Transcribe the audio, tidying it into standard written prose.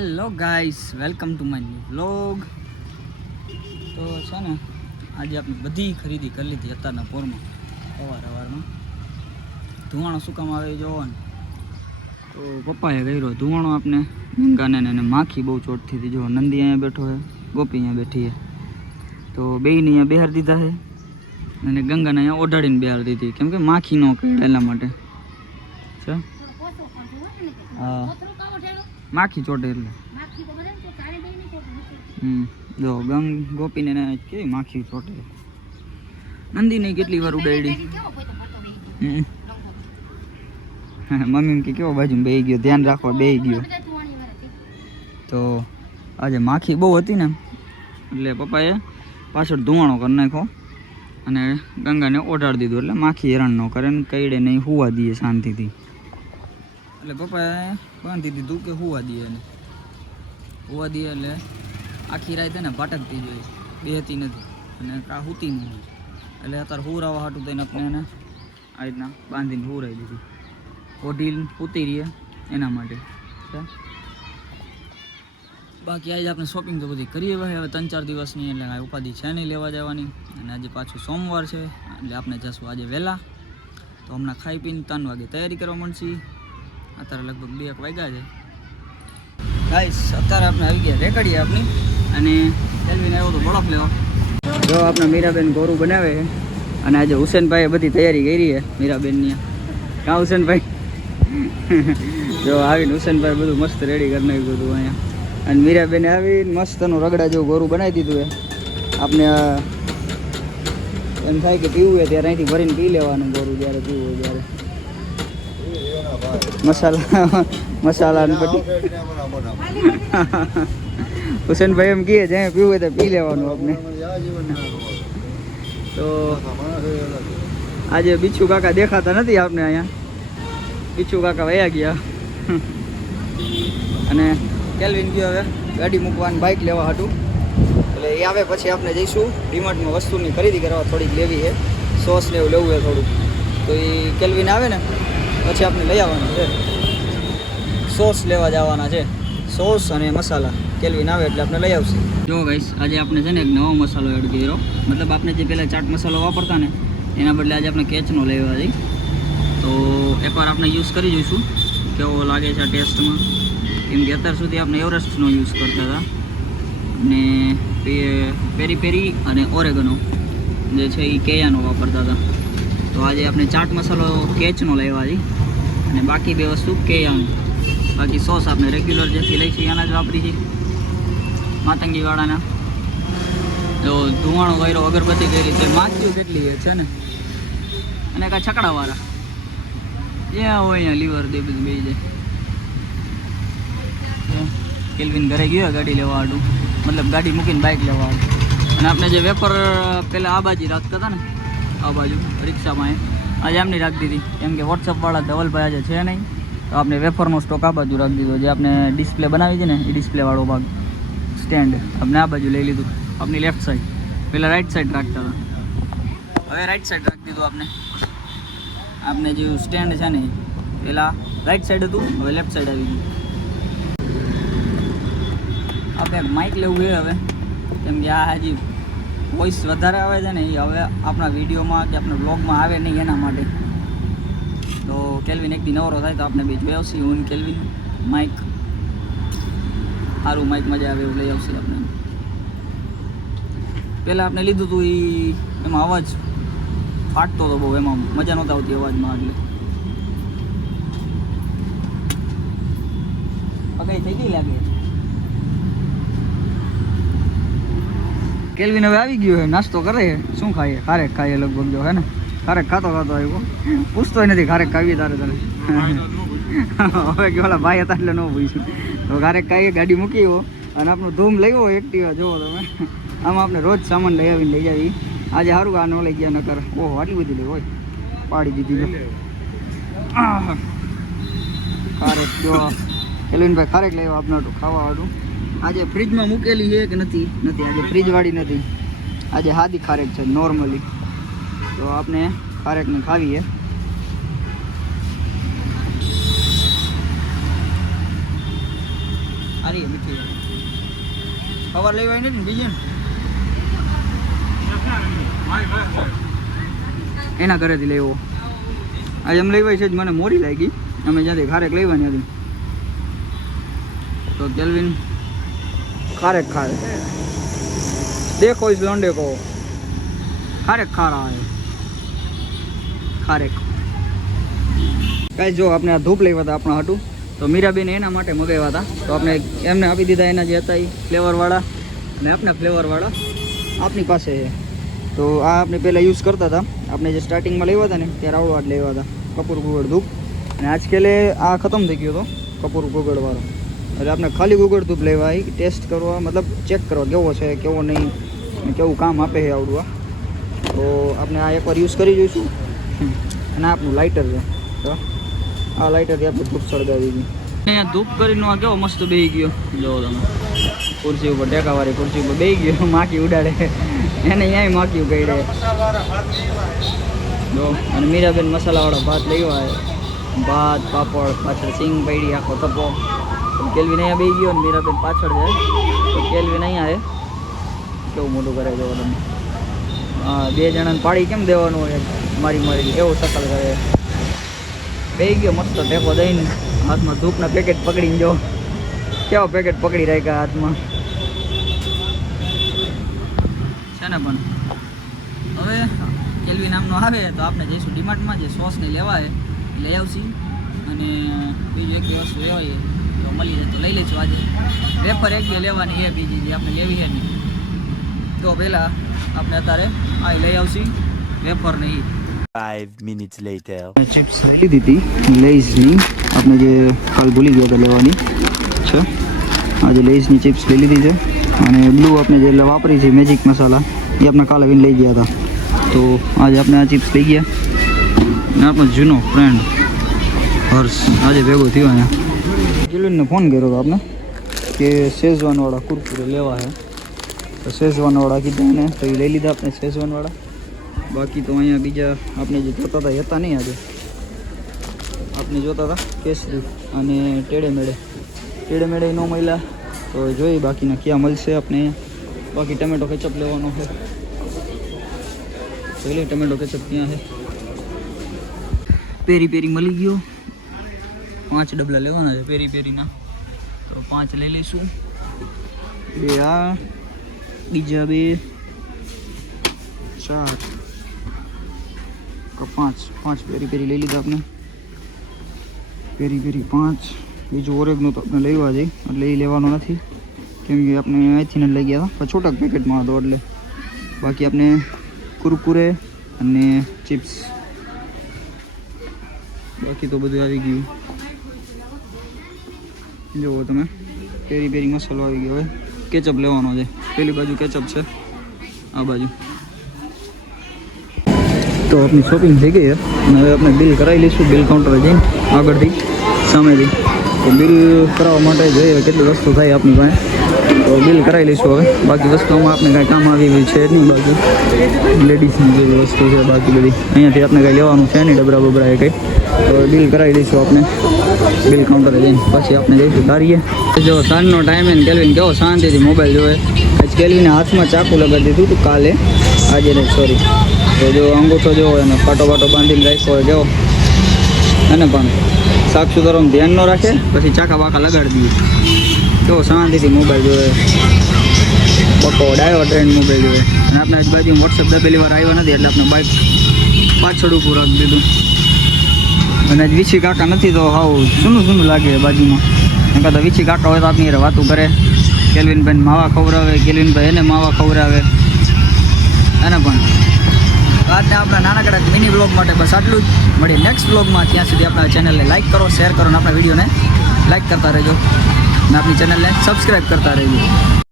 Hello guys, welcome to my new vlog. તો છે ને આજે આપણે બધી ખરીદી કરી લીધી અત્યારના પોરમાં સવારમાં. ધુવાણો શું કામ આવે જોવો ને. તો પપ્પાએ કર્યો ધુવાણો આપણે ગંગાને અને માખી બહુ ચોટતી હતી. જો નંદી અહીંયા બેઠો છે, ગોપી અહીંયા બેઠી છે. તો બેયને અહીંયા બેહાર દીધા છે અને ગંગાને અહીંયા ઓઢાડીને બેહાર દીધી, કેમ કે માખી ન કરડે એટલા માટે છે. હા, માખી ચોટે એટલે જો ગોપીને કેવી માખી ચોટે. નંદીને કેટલી વાર ઉડાડી. મમ્મી કે કેવો બાજુ બેહી ગયો, ધ્યાન રાખવા બેહી ગયો. તો આજે માખી બહુ હતી ને એટલે પપ્પાએ પાછળ ધુવાણો કરી નાખ્યો અને ગંગાને ઓઢાડી દીધું, એટલે માખી હેરાન ન કરે ને કઈડે નહીં, હુવા દઈએ શાંતિથી. એટલે પપ્પાએ બાંધી દીધું કે હુવા દઈએ એને. હુવા દઈએ એટલે આખી રાત ને ભટકતી જોઈએ, બેહતી નથી અને કા હુતી નહીં. એટલે અત્યારે હુરાવા હાટું થઈને આપણે એને આ રીતના બાંધીને હુરાઈ દીધી. ઓઢીને હુતી રહીએ એના માટે. બાકી આજે આપણે શોપિંગ તો બધી કરીએ હવે 3-4 દિવસની, એટલે આ ઉપાધિ છે નહીં લેવા જવાની. અને આજે પાછું સોમવાર છે એટલે આપણે જશું આજે વહેલા. તો હમણાં ખાઈ પીને 3 વાગે તૈયારી કરવા મળશે. અત્યારે લગભગ 2 વાગ્યા છે. ગાઈસ અત્યારે આપણે આવી ગયા રેકડીએ આપણી, અને સેલ્વીને આવ્યો તો બળફ લેવા. જો આપણે મીરાબેન ગોરું બનાવે છે અને આજે હુસેનભાઈએ બધી તૈયારી કરી છે મીરાબેનની. કાં હુસેનભાઈ? જો આવીને હુસેનભાઈ બધું મસ્ત રેડી કરી નાખ્યું હતું અહીંયા. અને મીરાબેને આવીને મસ્તનું રગડા જેવું ગોરું બનાવી દીધું છે. આપણે એમ થાય કે પીવું હોય ત્યારે અહીંથી ભરીને પી લેવાનું ગોરું, જ્યારે પીવું હોય ત્યારે. મસાલા બધી હુસેનભાઈ એમ કહે જ્યાં પીવું હોય તો પી લેવાનું આપણે. તો આજે બિચ્છુ કાકા દેખાતા નથી આપણે અહીંયા. બિચ્છુ કાકા વયા ગયા અને કેલ્વિન ગયો હવે ગાડી મૂકવાની બાઇક લેવા હતું. એટલે એ આવે પછી આપણે જઈશું ડીમાર્ટમાં વસ્તુની ખરીદી કરવા, થોડીક લેવી છે. સોસ ને એવું લેવું છે થોડુંક. તો એ કેલ્વિન આવે ને પછી આપણે લઈ આવવાના છે. સોસ લેવા જવાના છે, સોસ અને મસાલા. કેલ્વિન આવે એટલે આપણે લઈ આવશે. જો ગાઈસ આજે આપણે છે ને એક નવો મસાલો એડ કર્યો. મતલબ આપણે જે પહેલાં ચાટ મસાલો વાપરતા ને એના બદલે આજે આપણે કેચનો લેવા જઈએ. તો એકવાર આપણે યુઝ કરી જોઈશું કેવો લાગે છે ટેસ્ટમાં. કેમ કે અત્યાર સુધી આપણે એવરેસ્ટનો યુઝ કરતા હતા અને પેરી પેરી અને ઓરેગનો જે છે એ કેયાનો વાપરતા હતા. તો આજે આપણે ચાટ મસાલો કેચનો લેવા જઈએ અને બાકી 2 વસ્તુ કેયાનો. બાકી સોસ આપણે રેગ્યુલર જેથી લઈ છીએ એના જ વાપરી છીએ, માતંગીવાળાના. જો ધુવાણો કર્યો, અગરબત્તી કરી, તે માખીઓ કેટલી છે ને. અને કાંઈ છકડાવાળા જ્યાં હોય અહીંયા લીવર દે બધું બે જાય. કેલ્વિન ઘરે ગયો ગાડી લેવા હાટું, મતલબ ગાડી મૂકીને બાઇક લેવા હાટું. અને આપણે જે વેપર પહેલાં આ બાજુ રાખતા હતા ને, આ બાજુ રિક્ષામાં, આજે એમની રાખી દીધી. કેમ કે વોટ્સઅપવાળા ધવલભાઈ આજે છે નહીં, તો આપણે વેફરનો સ્ટોક આ બાજુ રાખી દીધો. જે આપણે ડિસ્પ્લે બનાવી હતી ને એ ડિસ્પ્લેવાળો ભાગ સ્ટેન્ડ આપણે આ બાજુ લઈ લીધું, આપણી લેફ્ટ સાઈડ. પહેલાં રાઈટ સાઈડ રાખતા હતા, હવે રાઈટ સાઈડ રાખી દીધું આપણે. આપણે જે સ્ટેન્ડ છે ને પહેલાં રાઈટ સાઈડ હતું, હવે લેફ્ટ સાઈડ આવી ગયું. આપણે એક માઇક લેવું છે હવે, કેમ કે આ હજી વોઇસ વધારે આવે છે ને એ હવે આપણા વિડીયોમાં કે આપણા બ્લોગમાં આવે નહીં એના માટે. તો કેલ્વિન એક દી નવરો થાય તો આપણે બે જોઈ આવશે. હું કેલ્વિન માઇક સારું માઇક મજા આવે એવું લઈ આવશે આપણે. પહેલાં આપણે લીધું હતું એમાં અવાજ ફાટતો હતો બહુ, એમાં મજા નહોતી આવતી અવાજમાં. એટલે પગાઈ થઈ ગઈ લાગે. કેલ્વિન હવે આવી ગયો છે, નાસ્તો કરે છે. શું ખાઈએ? ખારેક ખાઈએ લગભગ. જો હે ને ખારેક ખાતો આવ્યો, પૂછતોય નથી ખારેક ખાવી તારે. હવે કે ઓલા ભાઈ હતા એટલે ન પૂછ્યું. તો ખારેક ખાઈએ, ગાડી મૂકી હો અને આપણું ધૂમ લઈ હોય એક્ટિવા. જુઓ તમે, આમાં આપણે રોજ સામાન લઈ આવીને લઈ જાવી. આજે સારું આ ન લઈ ગયા, નકર ઓહો આટલી બધી લઈ હોય પાડી દીધી. ખારેક જો કેલ્વિનભાઈ ખારેક લઈ આવ્યો આપણે ખાવા વાળું. આજે ફ્રીજમાં મૂકેલી છે કે નથી? આજે ફ્રીજવાળી નથી, આજે સાદી ખારેક છે નોર્મલી. તો આપણે ખારેકને ખાવીએ. સારી ખબર લેવાય નથી ને બીજી ને એના ઘરેથી લેવો આજે એમ લેવાય છે જ મને મોરી લાગી અમે જ્યાંથી ખારેક લેવાની હતી તો કેલ્વિન खारेक खा रहे देखो इस लौंडे को खारेक खा रहा है खारेक गाइस जो आपने आ धूप लेवा था अपना हाटू तो मीराबेन एना माटे मगाव्या था तो आपने एमने आपी दीधा एना जे हता ई फ्लेवर वाला ने अपने फ्लेवर वाला आपनी पासे है तो आ आपने पहला यूज करता था आपने जे स्टार्टिंग में लेवा था ने त्यारे आवडो वाट लेवा था कपूर गुगड़ धूप અને આજકાલે આ ખતમ થઈ ગયો તો કપૂર ગુગળ વાળો એટલે આપણે ખાલી ગુગળ ધૂપ લેવા આવી ટેસ્ટ કરવા મતલબ ચેક કરવા કેવો છે કેવો નહીં અને કેવું કામ આપે છે આવડું આ તો આપણે આ એકવાર યુઝ કરી જોઈશું અને આપણું લાઇટર છે તો આ લાઇટરથી આપણે ધૂપ સળગાવી ગયું અહીંયા ધૂપ કરીને આ કેવો મસ્ત બેહી ગયો જો તમે ખુરશી ઉપર ટેકાવાળી ખુરશી ઉપર બેહી ગયો માખી ઉડાડે એને અહીંયા માખી ઉગાડે જો અને મીરાબેન મસાલાવાળા ભાત લેવા ભાત પાપડ પાછળ સિંગ પડી આખો તપો કેલ્વિન અહીંયા બેસી ગયો ને મીરાબેન પાછળ જાય તો કેલ્વિન અહીંયા આવે કેવું મોટું કરે જો તમે હા બે જણાને પાડી કેમ દેવાનું હોય મારી મારી એવું શકલ કરે બેસી ગયો મસ્ત ટેકો દઈને હાથમાં ધૂપના પેકેટ પકડીને જો કેવો પેકેટ પકડી રાખ્યા હાથમાં છે ને પણ હવે કેલ્વિન નામનો આવે તો આપણે જઈશું ડીમાર્ટમાં જે સોસને લેવાય લઈ આવશી અને બીજું એક વસ્તુ લેવાય તો મળી જાય તો લઈ લઈશું આજે વેફર એક બે લેવાની એ બીજી જે આપણે લેવી છે ને તો પહેલાં આપણે અત્યારે આ લઈ આવશી વેફર નહીં 5 minutes later ચિપ્સ લીધી હતી લેઝની આપણે જે કાલ ભૂલી ગયા હતા લેવાની છે આજે લેઝની ચિપ્સ લઈ લીધી છે અને બ્લુ આપણે જે વાપરી છે મેજિક મસાલા એ આપણે કાલે આવીને લઈ ગયા હતા તો આજે આપણે આ ચિપ્સ લઈ ગયા અને આપણો જૂનો ફ્રેન્ડ હર્ષ આજે ભેગો થયો અહીંયા કેલ્વિનને ફોન કર્યો હતો આપણે કે શેઝવાનવાળા કુરકુરે લેવા છે તો શેઝવાનવાળા કીધા ને તો એ લઈ લીધા આપણે શેઝવાનવાળા બાકી તો અહીંયા બીજા આપણે જે જોતા હતા હતા નહીં આજે આપણે જોતા હતા કેસરી અને ટેડે મેળે ન મળ્યા તો જોઈએ બાકીના ક્યાં મળશે આપણે અહીંયા બાકી ટમેટો કેચઅપ લેવાનો છે પહેલી ટમેટો કેચઅપ ક્યાં છે પેરી પેરી મળી ગયો 5 ડબલા લેવાના છે પેરી પેરીના તો 5 લઈ લઈશું એ આ બીજા 2 4 5 પેરી પેરી લઈ લીધા આપણે પેરી પેરી 5 બીજું ઓરેગનો તો આપણે લેવા જઈએ એટલે એ લેવાનો નથી કેમ કે આપણે અહીંથી લઈ ગયા હતા પણ છોટા પેકેટમાં હતો એટલે બાકી આપણે કુરકુરે અને ચિપ્સ બાકી તો બધું આવી ગયું જુઓ તમે પેરી પેરી મસાલો આવી ગયો હવે કેચઅપ લેવાનો છે પેલી બાજુ કેચઅપ છે આ બાજુ તો આપણી શોપિંગ થઈ ગઈ છે અને હવે આપણે બિલ કરાવી લઈશું બિલ કાઉન્ટરે જઈને આગળથી સામેથી તો બિલ કરાવવા માટે જોઈએ કેટલી વસ્તુ થાય આપણી પાસે તો બિલ કરાવી લઈશું હવે બાકી વસ્તુઓમાં આપણે કાંઈ કામ આવી છે નહીં બાકી લેડીઝની જે વસ્તુ છે બાકી બધી અહીંયાથી આપણે કાંઈ લેવાનું છે નહીં ડબરા બબરા એ કંઈ તો બિલ કરાવી દઈશું આપણે બિલ કાઉન્ટરે જઈને પછી આપણે જઈશું તારીએ જો સાંજનો ટાઈમ ને કેલ્વિન કેવો શાંતિથી મોબાઈલ જોવે આજ કેલ્વિને હાથમાં ચાકુ લગાવી દીધું હતું કાલે આજે નહીં સોરી તો જો અંગૂઠો જેવો હોય અને પાટો બાંધીને રાખ્યો હોય કેવો અને પણ શાક સુધારવાનું ધ્યાન ન રાખે પછી ચાકા બાકા લગાડી દઈએ કેવો શાંતિથી મોબાઈલ જોવે બકો ડાયો ટ્રેન્ડ મોબાઈલ જોવે અને આપણે આજુબાજુ વોટ્સઅપ દબેલી વાર આવ્યા નથી એટલે આપણે બાઇક પાછળ ઊભું રાખી દીધું અને આજ વિછી કાકા નથી તો હાવ સૂનું લાગે બાજુમાં એમ કરતાં વિછી કાકા હોય તો આપણી વાતું કરે કેલ્વિનભાઈને માવા ખવડાવે કેલ્વિનભાઈ એને માવા ખવડાવે અને પણ આજના આપણા નાનકડા મિની બ્લોગ માટે બસ આટલું જ મળીએ નેક્સ્ટ બ્લોગમાં ત્યાં સુધી આપણા ચેનલને લાઇક કરો શેર કરો અને આપણા વિડીયોને લાઇક કરતા રહેજો અને આપણી ચેનલને સબસ્ક્રાઈબ કરતા રહેજો